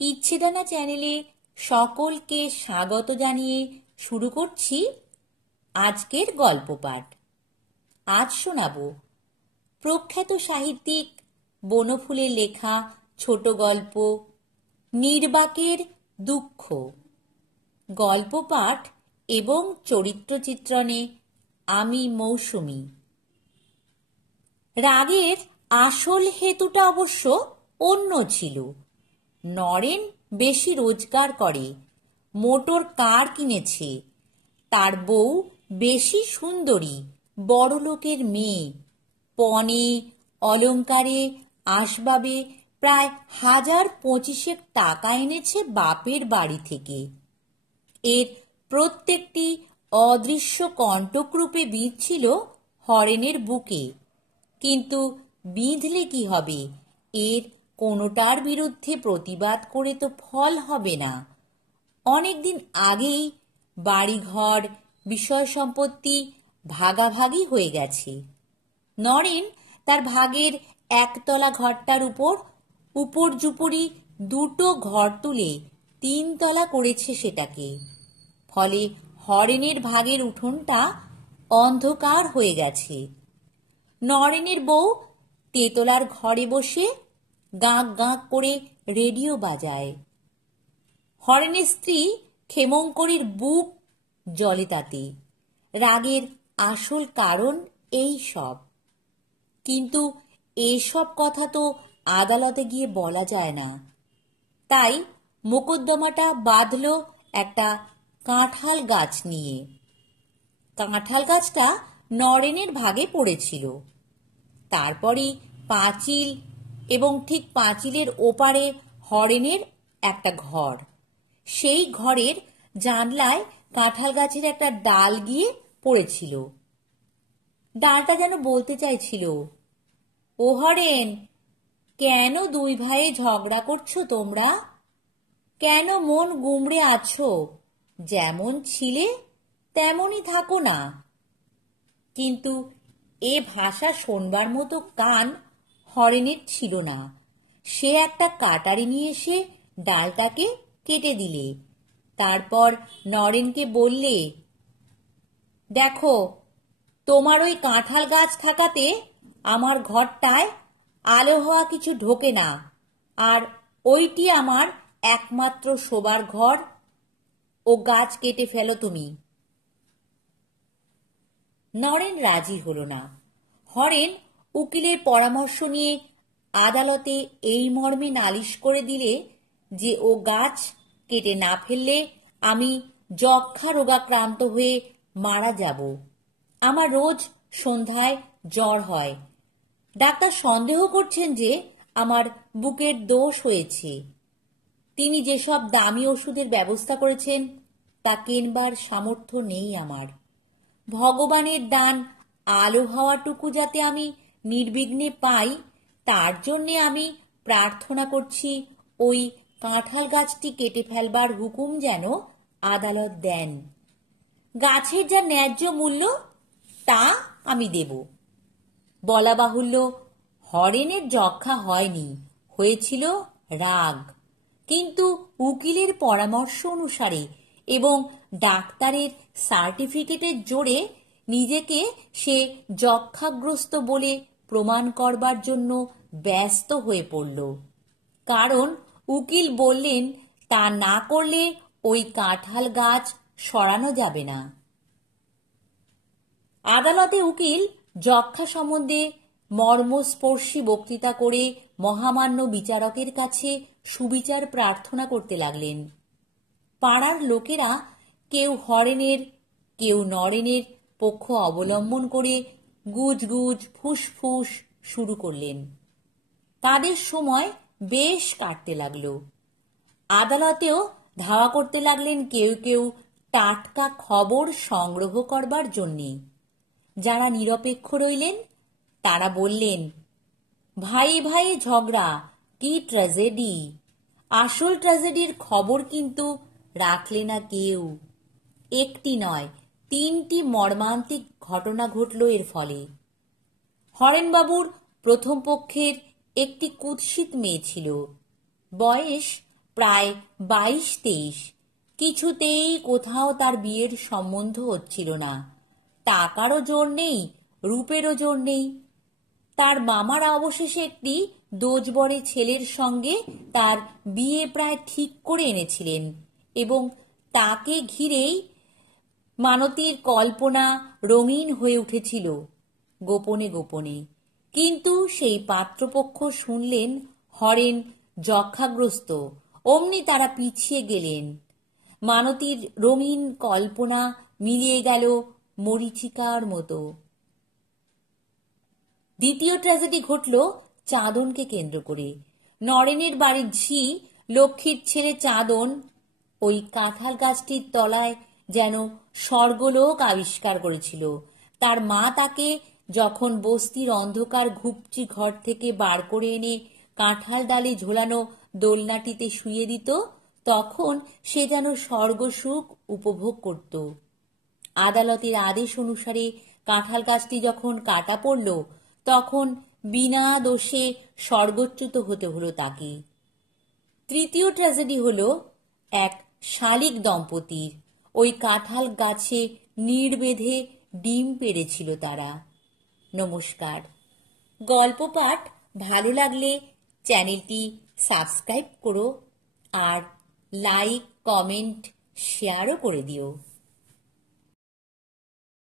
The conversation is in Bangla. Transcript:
ইচ্ছেদানা চ্যানেলে সকলকে স্বাগত জানিয়ে শুরু করছি আজকের গল্প পাঠ। আজ শোনাব প্রখ্যাত সাহিত্যিক বনফুলের লেখা ছোট গল্প নির্বাকের দুঃখ। গল্প পাঠ এবং চরিত্র চিত্রণে আমি মৌসুমী। রাগের আসল হেতুটা অবশ্য অন্য ছিল। নরেন বেশি রোজগার করে, মোটর কার কিনেছে, তার বউ বেশি সুন্দরী, বড়লোকের মেয়ে, পণে অলঙ্কারে আসবাবে প্রায় ১,০২৫ টাকা এনেছে বাপের বাড়ি থেকে। এর প্রত্যেকটি অদৃশ্য কণ্টকরূপে বিঁধছিল হরেনের বুকে। কিন্তু বিঁধলে কি হবে? এর কোনোটার বিরুদ্ধে প্রতিবাদ করে তো ফল হবে না। অনেকদিন আগেই বাড়িঘর বিষয় সম্পত্তি ভাগাভাগি হয়ে গেছে। নরেন তার ভাগের একতলা ঘরটার উপর্যুপরি দুটো ঘর তুলে ৩ তলা করেছে সেটাকে। ফলে হরেনের ভাগের উঠোনটা অন্ধকার হয়ে গেছে। নরেনের বউ তেতলার ঘরে বসে গাঁক গাঁক করে রেডিও বাজায়। হরেনের স্ত্রী ক্ষেমংকরীর বুক জ্বলে তাতে। রাগের আসল কারণ এই সব। কিন্তু এসব কথা তো আদালতে গিয়ে বলা যায় না। তাই মোকদ্দমাটা বাঁধল একটা কাঁঠাল গাছ নিয়ে। কাঁঠাল গাছটা নরেনের ভাগে পড়েছিল। তারপরে পাঁচিল এবং ঠিক পাঁচিলের ওপারে হরেনের একটা ঘর। সেই ঘরের জানলায় কাঁঠাল গাছের একটা ডাল গিয়ে পড়েছিল। ডালটা যেন বলতে চাইছিল, ও হরেন, কেন ২ ভাইয়ে ঝগড়া করছো তোমরা? কেন মন গুমড়ে আছো? যেমন ছিলে তেমনই থাকো না। কিন্তু এ ভাষা শোনবার মতো কান হরেনের ছিল না। সে একটা কাটারি নিয়ে এসে ডালটাকে কেটে দিলে। তারপর নরেনকে বললে, দেখো, তোমার ওই কাঁঠাল গাছ থাকাতে আমার ঘরটায় আলো হওয়া কিছু ঢোকে না, আর ওইটি আমার একমাত্র শোবার ঘর। ও গাছ কেটে ফেলো তুমি। নরেন রাজি হল না। হরেন উকিলের পরামর্শ নিয়ে আদালতে এই মর্মে নালিশ করে দিলে যে ও গাছ কেটে না ফেললে আমি যক্ষা রোগাক্রান্ত হয়ে মারা যাব। আমার রোজ সন্ধ্যায় জ্বর হয়। ডাক্তার সন্দেহ করছেন যে আমার বুকের দোষ হয়েছে। তিনি যেসব দামি ওষুধের ব্যবস্থা করেছেন তা কেনবার সামর্থ্য নেই আমার। ভগবানের দান আলো হওয়াটুকু যাতে আমি নির্বিঘ্নে পাই, তার জন্যে আমি প্রার্থনা করছি ওই কাঁঠাল গাছটি কেটে ফেলবার হুকুম যেন আদালত দেন। গাছের যা ন্যায্য মূল্য তা আমি দেব। বলা বাহুল্য, হরেনের যক্ষা হয়নি, হয়েছিল রাগ। কিন্তু উকিলের পরামর্শ অনুসারে এবং ডাক্তারের সার্টিফিকেটের জোরে নিজেকে সে যক্ষাগ্রস্ত বলে প্রমাণ করবার জন্য ব্যস্ত হয়ে পড়ল। কারণ উকিল বললেন তা না করলে ওই কাঁঠাল গাছ সরানো যাবে না। আদালতে উকিল যক্ষা সম্বন্ধে মর্মস্পর্শী বক্তৃতা করে মহামান্য বিচারকের কাছে সুবিচার প্রার্থনা করতে লাগলেন। পাড়ার লোকেরা কেউ হরেনের কেউ নরেনের পক্ষ অবলম্বন করে গুজগুজ ফুসফুস শুরু করলেন। তাদের সময় বেশ কাটতে লাগল। আদালতেও ধাওয়া করতে লাগলেন কেউ কেউ টাটকা খবর সংগ্রহ করবার জন্যে। যারা নিরপেক্ষ রইলেন তারা বললেন, ভাই ভাই ঝগড়া, কি ট্র্যাজেডি! আসল ট্র্যাজেডির খবর কিন্তু রাখলে না কেউ। একটি নয়, 3টি মর্মান্তিক ঘটনা ঘটল এর ফলে। হরেনবাবুর প্রথম পক্ষের একটি কুৎসিত মেয়ে ছিল। বয়স প্রায় 22-23। কিছুতেই কোথাও তার বিয়ের সম্বন্ধ হচ্ছিল না। টাকারও জোর নেই, রূপেরও জোর নেই। তার মামারা অবশেষে একটি দোজবরে ছেলের সঙ্গে তার বিয়ে প্রায় ঠিক করে এনেছিলেন এবং তাকে ঘিরেই মানতীর কল্পনা রঙিন হয়ে উঠেছিল গোপনে গোপনে। কিন্তু সেই পাত্রপক্ষ শুনলেন হরেন যক্ষাগ্রস্ত, অমনি তারা পিছিয়ে গেলেন। মানতীর রঙিন কল্পনা মিলিয়ে গেল মরীচিকার মতো। দ্বিতীয় ট্র্যাজেডি ঘটল চাঁদনকে কেন্দ্র করে। নরেনের বাড়ির ঝি লক্ষ্মীর ছেলে চাঁদন ওই কাঁঠাল গাছটির তলায় যেন স্বর্গলোক আবিষ্কার করেছিল। তার মা তাকে যখন বস্তির অন্ধকার ঘুপচি ঘর থেকে বার করে এনে কাঁঠাল ডালে ঝোলানো দোলনাটিতে শুইয়ে দিত, তখন সে যেন স্বর্গসুখ উপভোগ করত। আদালতের আদেশ অনুসারে কাঁঠাল গাছটি যখন কাটা পড়ল, তখন বিনা দোষে স্বর্গচ্যুত হতে হলো তাকে। তৃতীয় ট্র্যাজেডি হল এক শালিক দম্পতির। ওই কাঁঠাল গাছে নিড় বেঁধে ডিম পেড়েছিল তারা। নমস্কার। গল্প পাঠ ভালো লাগলে চ্যানেলটি সাবস্ক্রাইব করো আর লাইক, কমেন্ট, শেয়ারও করে দিও।